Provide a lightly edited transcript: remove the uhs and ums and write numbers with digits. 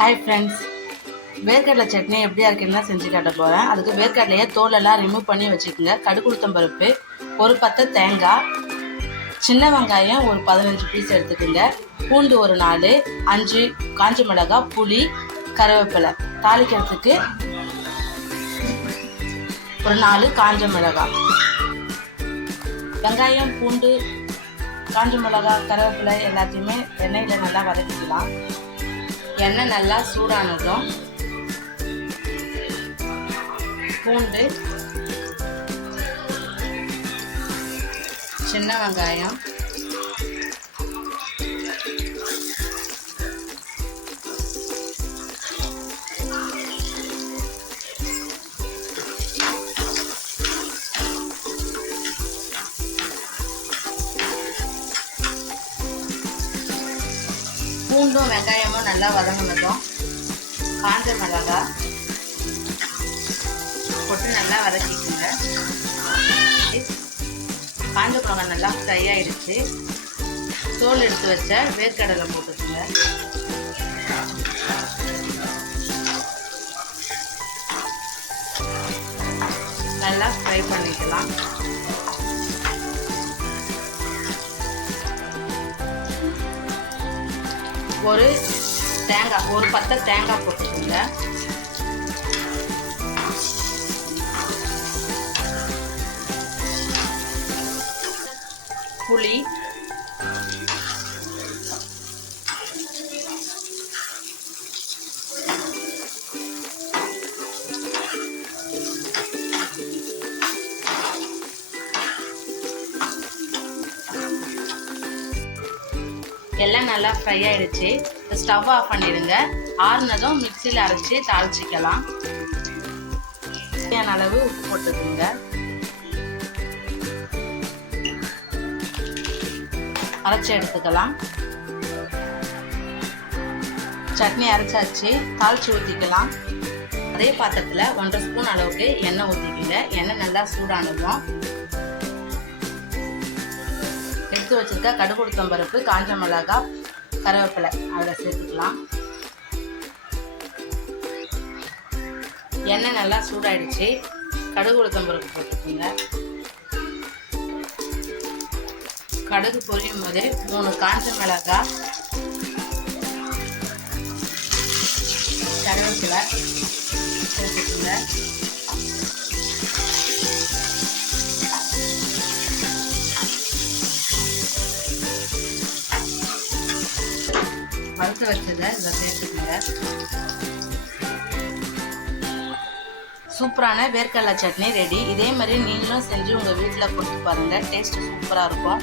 Hi friends, வேர்க்கடலை சட்னி எப்படி இருக்குன்னு செஞ்சு காட்ட போகிறேன். அதுக்கு வேர்க்கடலையை தோலெல்லாம் ரிமூவ் பண்ணி வச்சுக்கோங்க. கடுகு உளுத்தம் பருப்பு, ஒரு பத்தை தேங்காய், சின்ன வெங்காயம் ஒரு 15 பீஸ் எடுத்துக்கோங்க. பூண்டு ஒரு 4, 5 காஞ்ச மிளகாய், புளி, கருவேப்பிலை. தாளிக்கிறதுக்கு ஒரு 4 காஞ்ச மிளகாய். வெங்காயம், பூண்டு, காஞ்ச மிளகாய், கருவேப்பிலை எல்லாத்தையுமே எண்ணெயில் நல்லா வதக்கிக்கலாம். எண்ணெய் நல்லா சூடானதும் பூண்டு, சின்ன வெங்காயம், பூண்டும் வெங்காயமும் நல்லா வதங்கினதும் காஞ்ச மிளகாய் போட்டு நல்லா வதக்கிக்குங்க. காஞ்ச மிளகாய் நல்லா ஃப்ரை ஆகிடுச்சு. தோல் எடுத்து வச்ச வேர்க்கடலை போட்டுக்குங்க. நல்லா ஃப்ரை பண்ணிக்கலாம். ஒரு பத்தை தேங்காய் போட்டுக்கோங்க. புளி, எல்லாம் நல்லா ஃப்ரை ஆகிடுச்சு. ஸ்டவ் ஆஃப் பண்ணிடுங்க. ஆறுனதும் மிக்சியில் அரைச்சி தாளிச்சிக்கலாம். தேவையான அளவு உப்பு போட்டுக்கோங்க. அரைச்சி எடுத்துக்கலாம். சட்னி அரைச்சாச்சு. தாளித்து ஊற்றிக்கலாம். அதே பாத்திரத்தில் 1.5 ஸ்பூன் அளவுக்கு எண்ணெய் ஊற்றிக்கோங்க. எண்ணெய் நல்லா சூடானதும் எடுத்து வச்சுருக்க கடுகு உளுத்தம் பருப்பு, காஞ்ச மிளகாய், கருவேப்பிலை அதில் சேர்த்துக்கலாம். எண்ணெய் நல்லா சூடாயிடுச்சு. கடுகு உளுத்தம் பருப்பு போட்டுக்கோங்க. கடுகு பொரியும் போதே 3 காஞ்ச மிளகாய், கருவேப்பிலை சேர்த்துக்கோங்க. வறுத்து வச்சதை இதை சேர்த்துக்கோங்க. சூப்பரான வேர்க்கடலை சட்னி ரெடி. இதே மாதிரி நீங்களும் செஞ்சு உங்கள் வீட்டில் கொடுத்து பாருங்கள். டேஸ்ட்டு சூப்பராக இருக்கும்.